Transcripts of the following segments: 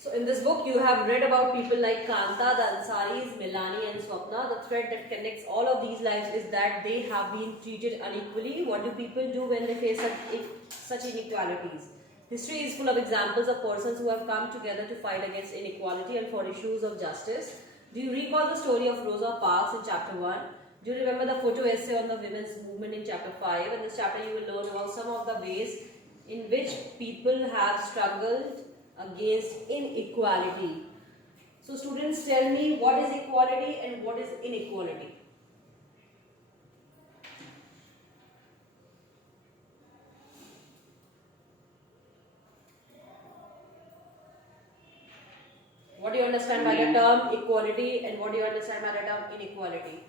So in this book you have read about people like Kanta, the Ansaris, Milani and Swapna. The thread that connects all of these lives is that they have been treated unequally. What do people do when they face such inequalities? History is full of examples of persons who have come together to fight against inequality and for issues of justice. Do you recall the story of Rosa Parks in chapter 1? Do you remember the photo essay on the women's movement in chapter 5? In this chapter you will learn about some of the ways in which people have struggled against inequality. So students, tell me, what is equality and what is inequality? What do you understand by the term equality and what do you understand by the term inequality?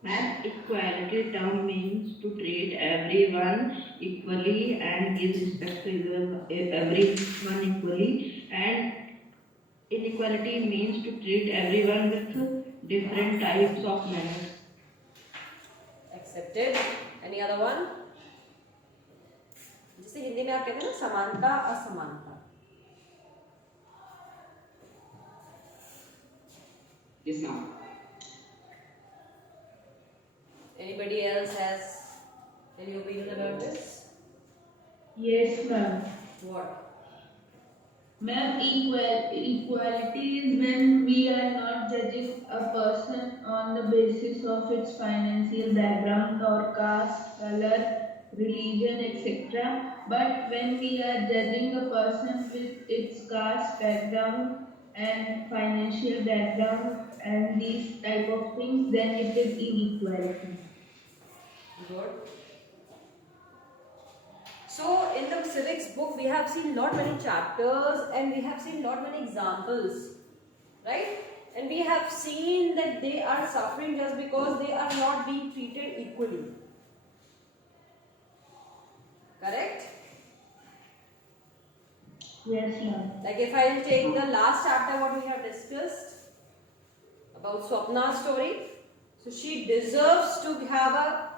Ma'am, equality term means to treat everyone equally and give respect to everyone equally, and inequality means to treat everyone with different types of manners. Accepted. Any other one? जिसे हिंदी में आप कहते हैं ना समानता असमानता. Yes, ma'am. Anybody else has any opinion about this? Yes, ma'am. What? Ma'am, equality is when we are not judging a person on the basis of its financial background or caste, color, religion, etc. But when we are judging a person with its caste background and financial background and these type of things, then it is inequality. Good. So in the civics book we have seen lot many chapters and we have seen lot many examples, right? And we have seen that they are suffering just because they are not being treated equally. Correct? Yes, ma'am. Like if I will take the last chapter what we have discussed about Swapna's story. So she deserves to have a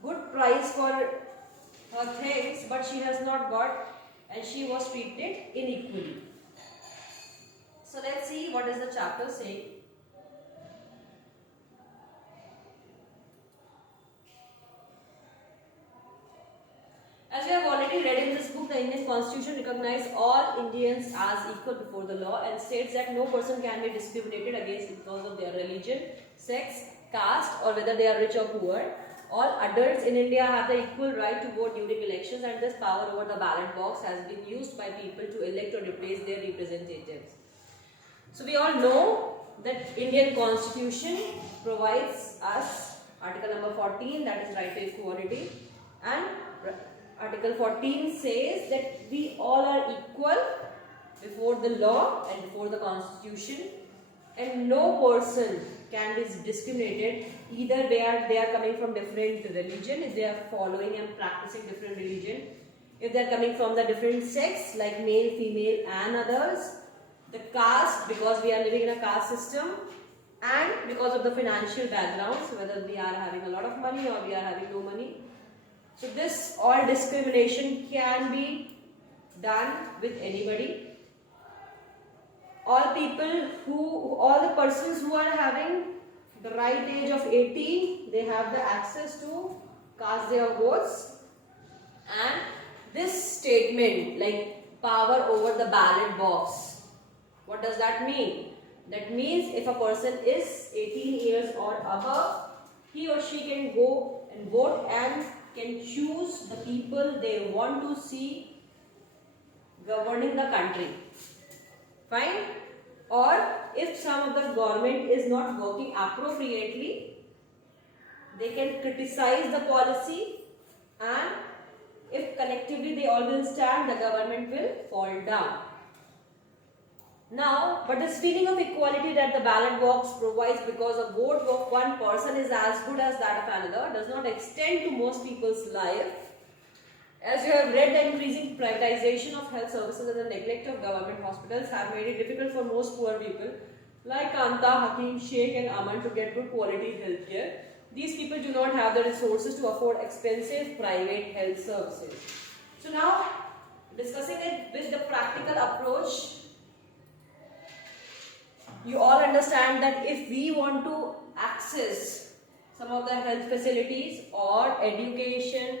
good price for her things, but she has not got and she was treated unequally. So let's see what is the chapter saying. As we have already read in this book, the Indian Constitution recognizes all Indians as equal before the law and states that no person can be discriminated against because of their religion, sex, caste or whether they are rich or poor. All adults in India have the equal right to vote during elections and this power over the ballot box has been used by people to elect or replace their representatives. So we all know that Indian Constitution provides us Article number 14, that is right to equality, and Article 14 says that we all are equal before the law and before the Constitution and no person can be discriminated either they are coming from different religion, if they are following and practicing different religion, if they are coming from the different sex like male, female and others, the caste because we are living in a caste system and because of the financial backgrounds, whether we are having a lot of money or we are having no money. So this all discrimination can be done with anybody. All the persons who are having the right age of 18, they have the access to cast their votes. And this statement like power over the ballot box, what does that mean? That means if a person is 18 years or above, he or she can go and vote and can choose the people they want to see governing the country. Fine? Or if some of the government is not working appropriately, they can criticize the policy and if collectively they all will stand, the government will fall down. Now, but this feeling of equality that the ballot box provides because a vote of one person is as good as that of another does not extend to most people's life. As you have read, the increasing privatization of health services and the neglect of government hospitals have made it difficult for most poor people like Kanta, Hakim, Sheikh and Aman to get good quality health care. These people do not have the resources to afford expensive private health services. So now, discussing it with the practical approach, you all understand that if we want to access some of the health facilities or education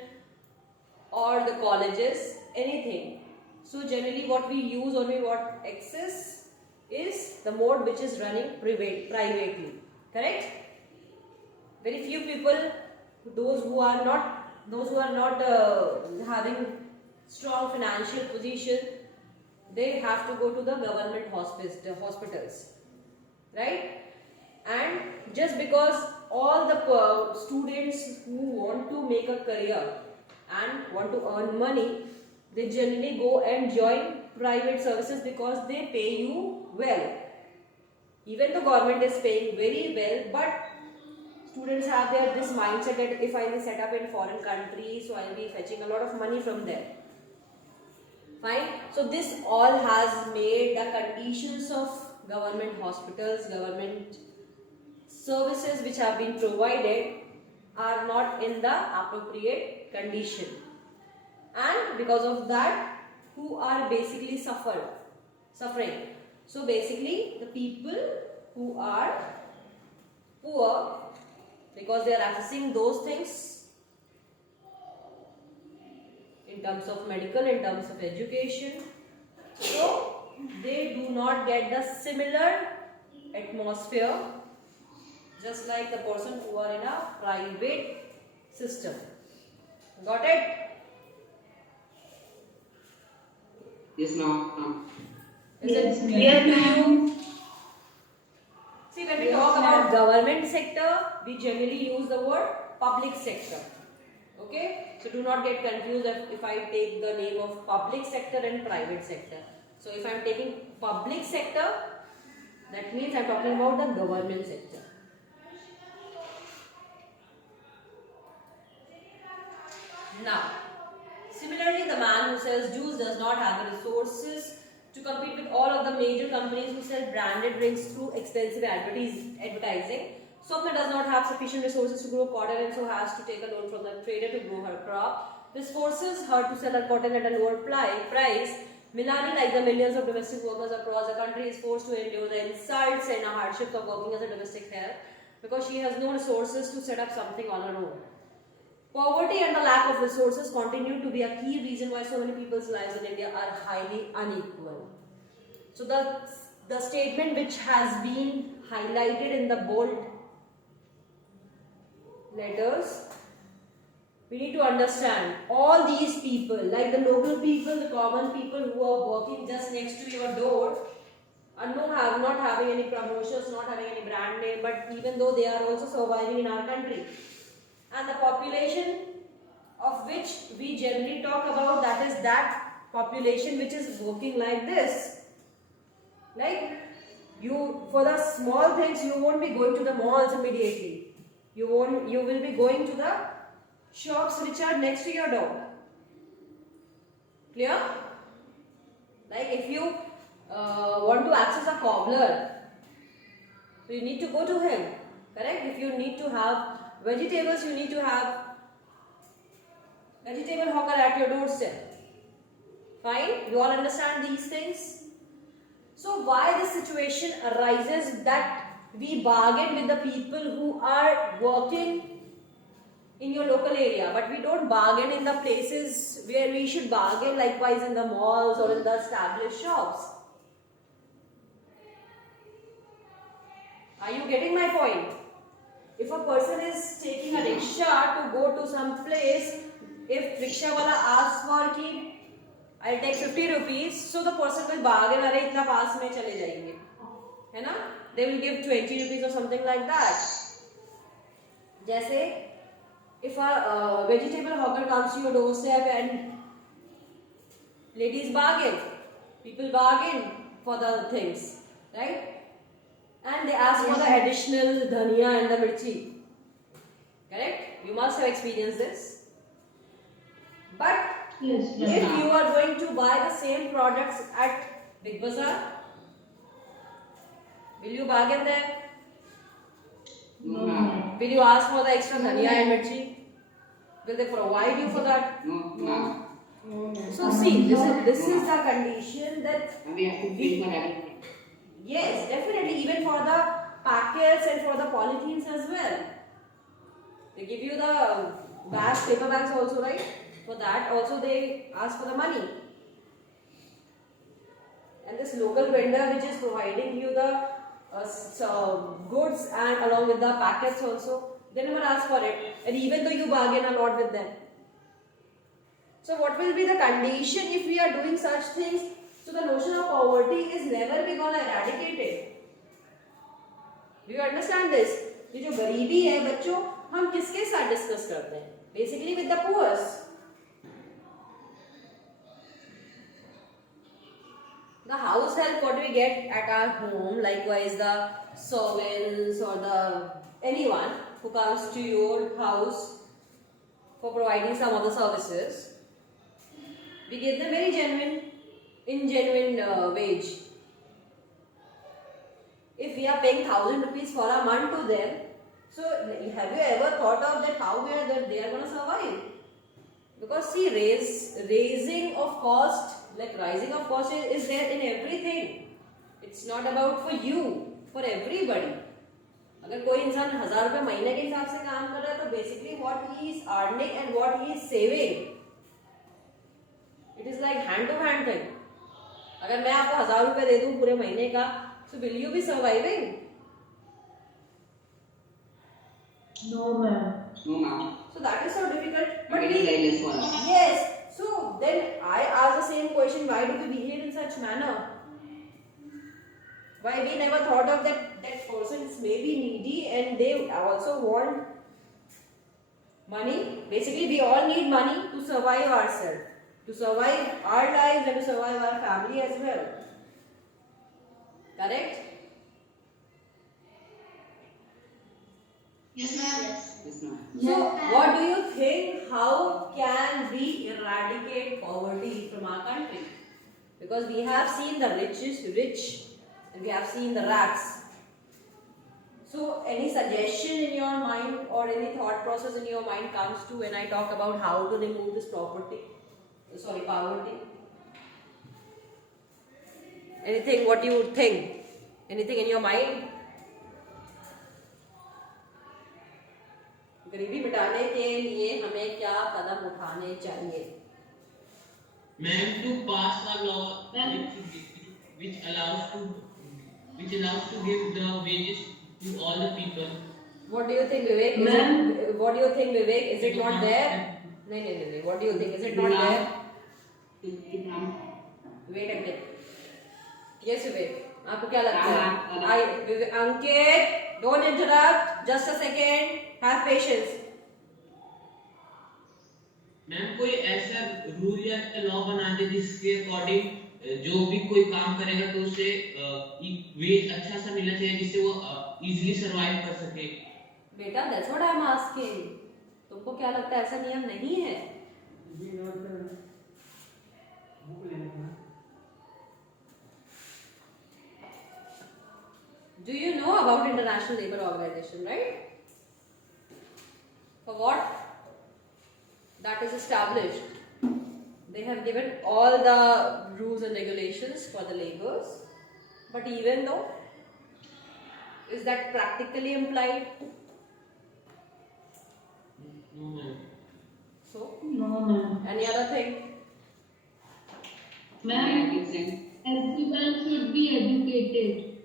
or the colleges, anything, so generally what we use or we what access is the mode which is running privately, correct? Very few people, those who are not having strong financial position, they have to go to the government hospitals, right? And just because all the students who want to make a career and want to earn money, they generally go and join private services because they pay you well. Even the government is paying very well, but students have this mindset that if I will set up in foreign countries, so I'll be fetching a lot of money from there. Fine. So this all has made the conditions of government hospitals, government services which have been provided are not in the appropriate condition. And because of that, who are basically suffering? So basically the people who are poor, because they are accessing those things in terms of medical, in terms of education, so they do not get the similar atmosphere just like the person who are in a private system. Got it? Yes, ma'am. Is Yes, it clear to ma'am. you? See, when we talk about government sector, we generally use the word public sector. Okay? So do not get confused if I take the name of public sector and private sector. So if I am taking public sector, that means I am talking about the government sector. Now, similarly, the man who sells juice does not have the resources to compete with all of the major companies who sell branded drinks through extensive advertising. Swapna does not have sufficient resources to grow cotton and so has to take a loan from the trader to grow her crop. This forces her to sell her cotton at a lower price. Milani, like the millions of domestic workers across the country, is forced to endure the insults and hardships of working as a domestic help because she has no resources to set up something on her own. Poverty and the lack of resources continue to be a key reason why so many people's lives in India are highly unequal. So the statement which has been highlighted in the bold letters, we need to understand all these people, like the local people, the common people who are working just next to your door, are not having any promotions, not having any brand name, but even though they are also surviving in our country. And the population of which we generally talk about, that is that population which is working like this. Like for the small things, you won't be going to the malls immediately. You will be going to the shops which are next to your door. Clear? Like if you want to access a cobbler, so you need to go to him. Correct? If you need to have vegetables, you need to have vegetable hawker at your doorstep. Fine? You all understand these things? So why this situation arises that we bargain with the people who are working in your local area, but we don't bargain in the places where we should bargain, likewise in the malls or in the established shops. Are you getting my point? If a person is taking a rickshaw to go to some place, if rickshaw wala asks for ki I'll take 50 rupees, so the person will bargain, अरे इतना पास में चले जाएंगे, है ना? They will give 20 rupees or something like that. जैसे if a vegetable hawker comes to your doorstep and ladies bargain, people bargain for the things, right? And they ask for the additional dhania and the mirchi. Correct? You must have experienced this. But Yes, if you are going to buy the same products at Big Bazaar, will you bargain there? No, ma'am. Will you ask for the extra dhania and mirchi? Will they provide you for that? No, ma'am. So see, this is the condition that And we have to pay for everything. yes, definitely, even for the packets and for the polythenes as well. They give you the bags, paper bags also, right? For that also they ask for the money. And this local vendor which is providing you the goods and along with the packets also, they never ask for it. And even though you bargain a lot with them. So what will be the condition if we are doing such things? So the notion of poverty is never be gonna eradicated. Do you understand this? ये जो गरीबी है बच्चों, हम किसके साथ discuss करते हैं? Basically with the poor. The house help what we get at our home, likewise the servants or the anyone who comes to your house for providing some of the services, we give them very genuine wage. If we are paying 1,000 rupees for a month to them, so have you ever thought of that how they are going to survive? Because see, rising of cost is there in everything. It's not about for you, for everybody. अगर कोई इंसान 1,000 रुपए महीने के हिसाब से काम कर रहा है तो basically what he is earning and what he is saving, it is like hand to hand thing. अगर मैं आपको 1,000 रुपए दे दूं पूरे महीने का, so will you be surviving? No, ma'am. No, ma'am. So that is so difficult. But It is very less for us. yes. So then I ask the same question: why do we behave in such manner? Why we never thought of that persons may be needy and they also want money. Basically, we all need money to survive ourselves, to survive our lives and to survive our family as well. Correct? Yes, ma'am. Yes, ma'am. So, what do you think? How can we eradicate poverty from our country? Because we have seen the rich and we have seen the rags. So, any suggestion in your mind or any thought process in your mind comes to when I talk about how to remove this poverty? Anything what you would think? Anything in your mind? गरीबी मिटाने के लिए हमें क्या कदम उठाने चाहिए? Ma'am, to pass a law which allows to give the wages to all the people. What do you think, Vivek? What do you think, Vivek? Is it not there? No. What do you think? Is it not there? Wait a minute. Yes, Vivek. आपको क्या लगता है? Ankit, don't interrupt. Just a second. Have patience. Ma'am कोई ऐसा rule या law बना दे जिसके according जो भी कोई काम करेगा तो उसे वेज अच्छा सा मिलना चाहिए जिससे वो इजीली सरवाइव कर सके. बेटा, that's what I'm asking. तुमको क्या लगता है ऐसा नियम नहीं है? Do you know about International Labour Organization, right? For what? That is established. They have given all the rules and regulations for the labours. But even though, is that practically implied? No, ma'am. So, No, ma'am. any other thing? Ma'am, everyone should be educated.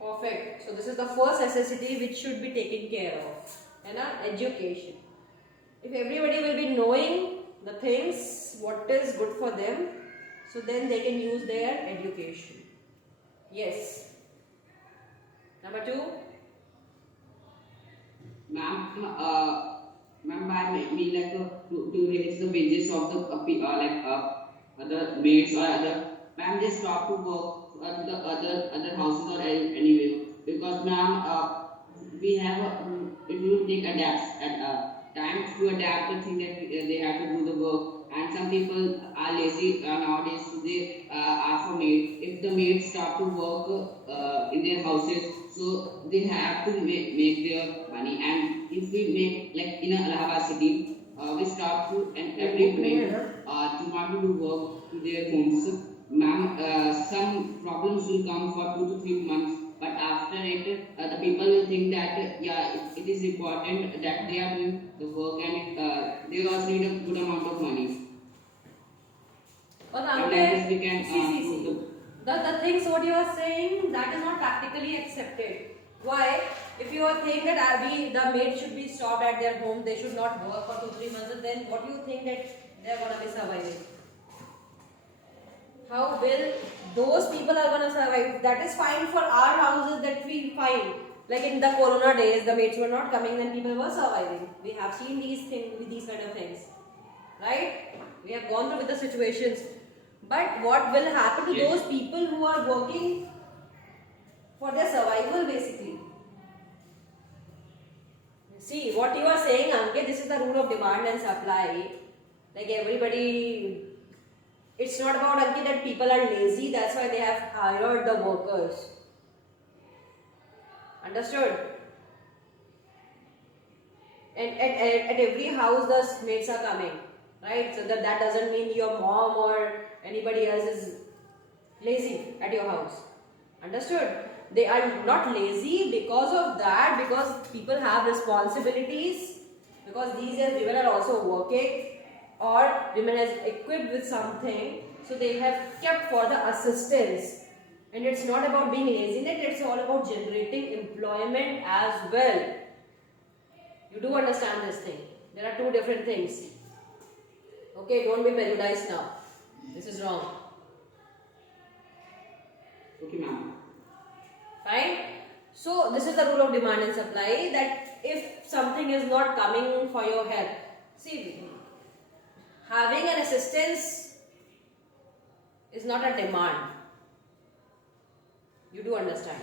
Perfect. So this is the first necessity which should be taken care of. And education. If everybody will be knowing the things, what is good for them, so then they can use their education. Yes. Number 2. Ma'am, by me like to raise the wages of the other maids or other. Ma'am, just stop to work at the other houses or anywhere because ma'am, we have it will take time to adapt the thing that they have to do the work, and some people are lazy nowadays. So they are for maid. If the maids start to work in their houses, so they have to make their money. And if we make like in Allahabad city, we start to and every women to not to do work to their homes. Ma'am, some problems will come for 2 to 3 months, but after it, the people will think that yeah, it is important that they are doing the work and they also need a good amount of money. But And like this we can see. do The things what you are saying, that is not practically accepted. Why? If you are saying that the maid should be stopped at their home, they should not work for 2-3 months, then what do you think that they are gonna be surviving? How will those people are gonna survive? That is fine for our houses, that we find. Like in the corona days, the maids were not coming, then people were surviving. We have seen these things, these kind of things, right? We have gone through with the situations. But what will happen to Yes. those people who are working for their survival, basically? See, what you are saying, Ankit, this is the rule of demand and supply. Like everybody, it's not about, Ankit, that people are lazy, that's why they have hired the workers. Understood? And at every house, the maids are coming, right? So that doesn't mean your mom or anybody else is lazy at your house. Understood? They are not lazy because of that, because people have responsibilities, because these days women are also working, or women is equipped with something, so they have kept for the assistance. And it's not about being laziness, it's all about generating employment as well. You do understand this thing. There are two different things. Okay, don't be prejudiced now. This is wrong. Okay, ma'am. Fine? So, this is the rule of demand and supply, that if something is not coming for your help, see, having an assistance is not a demand. You do understand.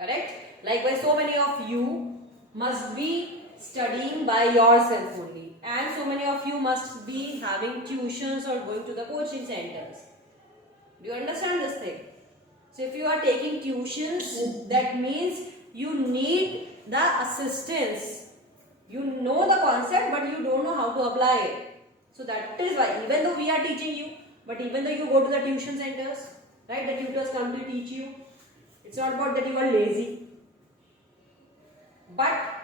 Correct? Likewise, so many of you must be studying by yourself only, and so many of you must be having tuitions or going to the coaching centers. Do you understand this thing? So if you are taking tuitions, that means you need the assistance. You know the concept, but you don't know how to apply it. So that is why, even though we are teaching you, but even though you go to the tuition centers, right, the tutors come to teach you, it's not about that you are lazy. But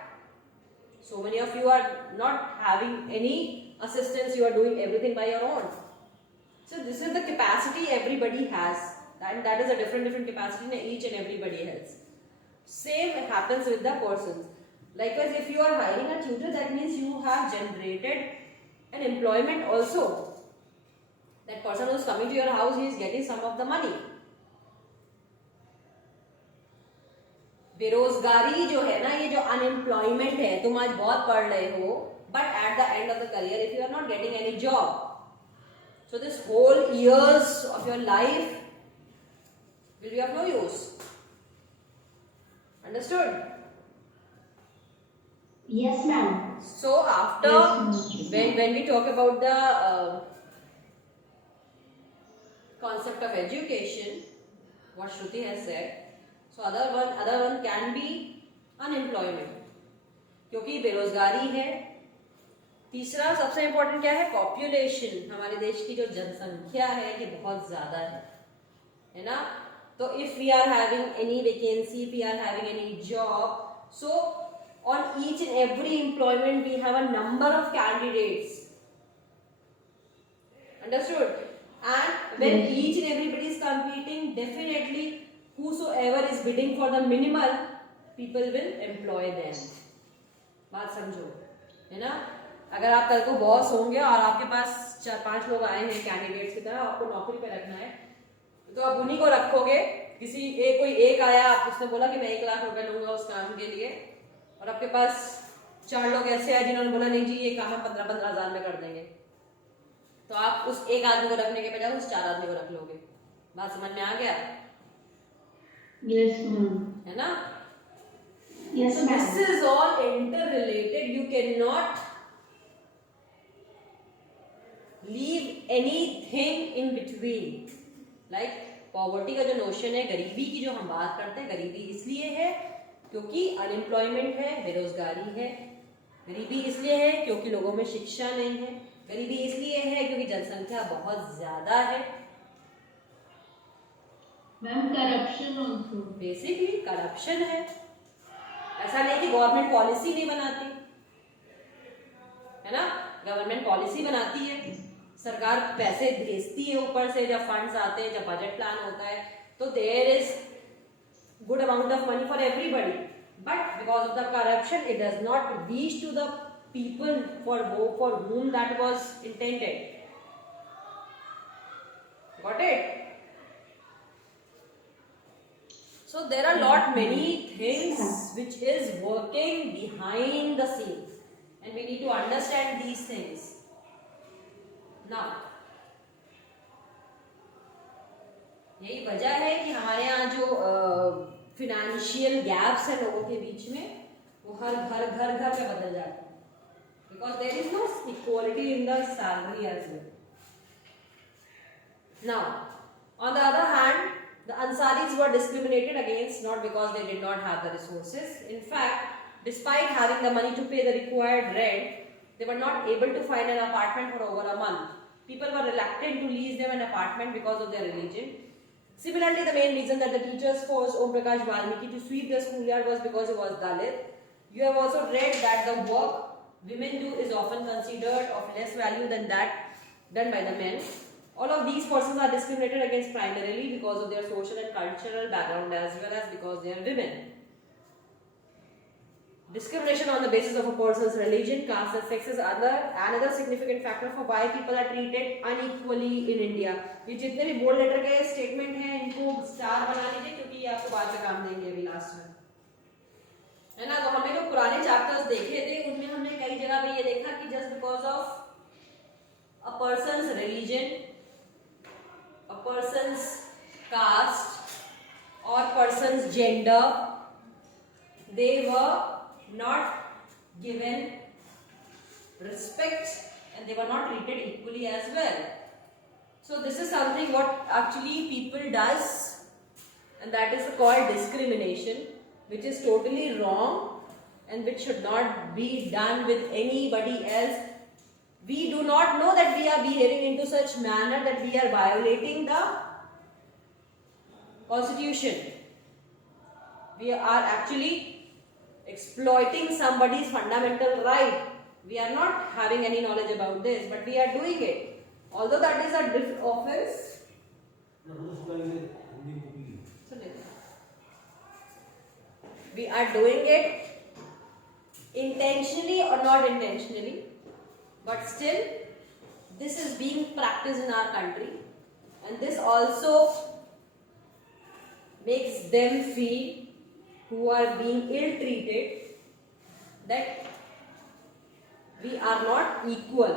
so many of you are not having any assistance, you are doing everything by your own. So this is the capacity everybody has, and that is a different capacity in each and everybody else. Same happens with the persons. Likewise, if you are hiring a tutor, that means you have generated an employment also. That person who is coming to your house, he is getting some of the money. बेरोजगारी जो है ना, ये जो unemployment है, तुम आज बहुत पढ़ रहे हो, but at the end of the career, if you are not getting any job, so this whole years of your life will be of no use. Understood? Yes, ma'am. So after, Yes, ma'am. when we talk about the concept of education, what Shruti has said, so other one can be unemployment, क्योंकि बेरोजगारी है. तीसरा सबसे important क्या है? Population. हमारे देश की जो जनसंख्या है ये बहुत ज्यादा है ना. तो if we are having any vacancy, if we are having any job, so on each and every employment we have a number of candidates. Understood? And when each and everybody is competing, definitely whosoever is bidding for the minimal, people will employ them. बात समझो, है ना. अगर आप कल को boss होंगे और आपके पास 4-5 लोग आए हैं कैंडिडेट्स की तरह, आपको नौकरी पे रखना है, तो आप उन्हीं को रखोगे. कोई एक आया, उसने बोला कि मैं 1 लाख रुपए लूंगा उस काम के लिए, और आपके पास 4 लोग ऐसे आए जिन्होंने बोला नहीं जी ये काम हम 15-15 हजार में कर देंगे, तो आप उस एक आदमी को रखने के बजाय उस 4 आदमी को रख लोगे. बात समझ में आ गया? Yes, ma'am. है ना. Yes, So ma'am. this is all interrelated. You cannot leave anything in between. Like poverty का जो नोशन है, गरीबी की जो हम बात करते हैं, गरीबी इसलिए है क्योंकि अनएम्प्लॉयमेंट है, बेरोजगारी है, गरीबी इसलिए है क्योंकि लोगों में शिक्षा नहीं है, गरीबी इसलिए है क्योंकि जनसंख्या बहुत ज्यादा है, ma'am corruption also. Basically corruption है। ऐसा नहीं कि गवर्नमेंट पॉलिसी नहीं बनाती है ना, गवर्नमेंट पॉलिसी बनाती है, सरकार पैसे भेजती है ऊपर से, जब फंड्स आते हैं, जब बजट प्लान होता है, तो there is good amount of money for everybody, but because of the corruption it does not reach to the people for whom that was intended. Got it? So there are many things which is working behind the scenes, and we need to understand these things. Now, यही वजह है कि हमारे यहाँ जो financial gaps है लोगों के बीच में, वो हर घर पे बदल जाते हैं, because there is no equality in the salary as well. Now, on the other hand, the Ansaris were discriminated against not because they did not have the resources. In fact, despite having the money to pay the required rent, they were not able to find an apartment for over a month. People were reluctant to lease them an apartment because of their religion. Similarly, the main reason that the teachers forced Om Prakash Valmiki to sweep the schoolyard was because he was Dalit. You have also read that the work women do is often considered of less value than that done by the men. All of these persons are discriminated against primarily because of their social and cultural background as well as because they are women. Discrimination on the basis of a person's religion, caste and sex is another significant factor for why people are treated unequally in India. ये जितने भी bold letter के statement हैं इनको star बना लीजिए क्योंकि ये आपको बाद में काम देंगे अभी लास्ट में, है ना। तो हमने जो पुराने चैप्टर्स देखे थे उनमें हमने कई जगह पे ये देखा कि just because of a persons religion, a person's caste or person's gender, they were not given respect and they were not treated equally as well. So this is something what actually people does, and that is called discrimination, which is totally wrong and which should not be done with anybody else. We do not know that we are behaving into such manner that we are violating the constitution. We are actually exploiting somebody's fundamental right. We are not having any knowledge about this, but we are doing it. Although that is a offense. We are doing it intentionally or not intentionally. But still, this is being practiced in our country, and this also makes them feel who are being ill-treated that we are not equal.